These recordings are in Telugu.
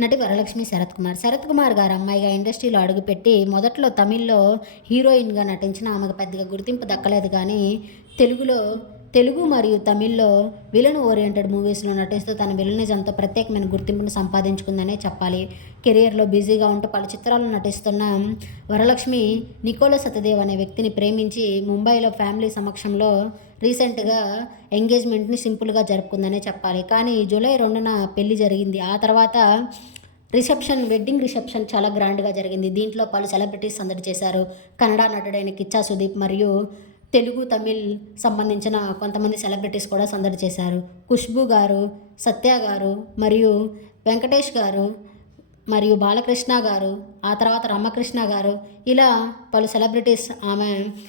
నటి వరలక్ష్మి శరత్ కుమార్. శరత్ కుమార్ గారు అమ్మాయిగా ఇండస్ట్రీలో అడుగుపెట్టి మొదట్లో తమిళ్ళో హీరోయిన్గా నటించిన ఆమెకు పెద్దగా గుర్తింపు దక్కలేదు కానీ తెలుగులో తెలుగు మరియు తమిళ్ళో విలన్ ఓరియంటెడ్ మూవీస్లో నటిస్తూ తన విలనిజంతో ప్రత్యేకమైన గుర్తింపును సంపాదించుకుందనే చెప్పాలి. కెరియర్లో బిజీగా ఉంటూ పలు చిత్రాల్లో నటిస్తున్న వరలక్ష్మి నికోల సతదేవ్ అనే వ్యక్తిని ప్రేమించి ముంబైలో ఫ్యామిలీ సమక్షంలో రీసెంట్గా ఎంగేజ్మెంట్ని సింపుల్గా జరుపుకుందనే చెప్పాలి. కానీ జూలై రెండున పెళ్ళి జరిగింది. ఆ తర్వాత రిసెప్షన్ వెడ్డింగ్ రిసెప్షన్ చాలా గ్రాండ్గా జరిగింది. దీంట్లో పలు సెలబ్రిటీస్ సందడి చేశారు. కన్నడ నటుడైన కిచ్చా సుదీప్ మరియు తెలుగు తమిళ్ సంబంధించిన కొంతమంది సెలబ్రిటీస్ కూడా సందడి చేశారు. ఖుష్బు గారు సత్య గారు మరియు వెంకటేష్ గారు మరియు బాలకృష్ణ గారు ఆ తర్వాత రామకృష్ణ గారు ఇలా పలు సెలబ్రిటీస్ ఆమె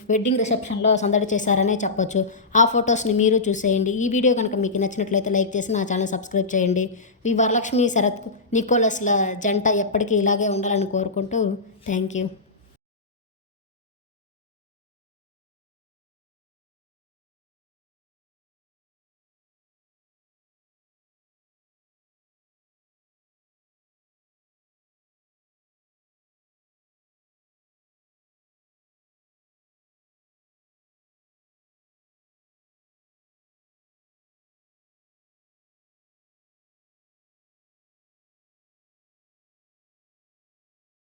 వెడ్డింగ్ రిసెప్షన్లో సందడి చేశారనే చెప్పొచ్చు. ఆ ఫొటోస్ని మీరు చూసేయండి. ఈ వీడియో కనుక మీకు నచ్చినట్లయితే లైక్ చేసి నా ఛానల్ సబ్స్క్రైబ్ చేయండి. ఈ వరలక్ష్మి శరత్ నికోలస్ల జంట ఎప్పటికీ ఇలాగే ఉండాలని కోరుకుంటూ థ్యాంక్ యూ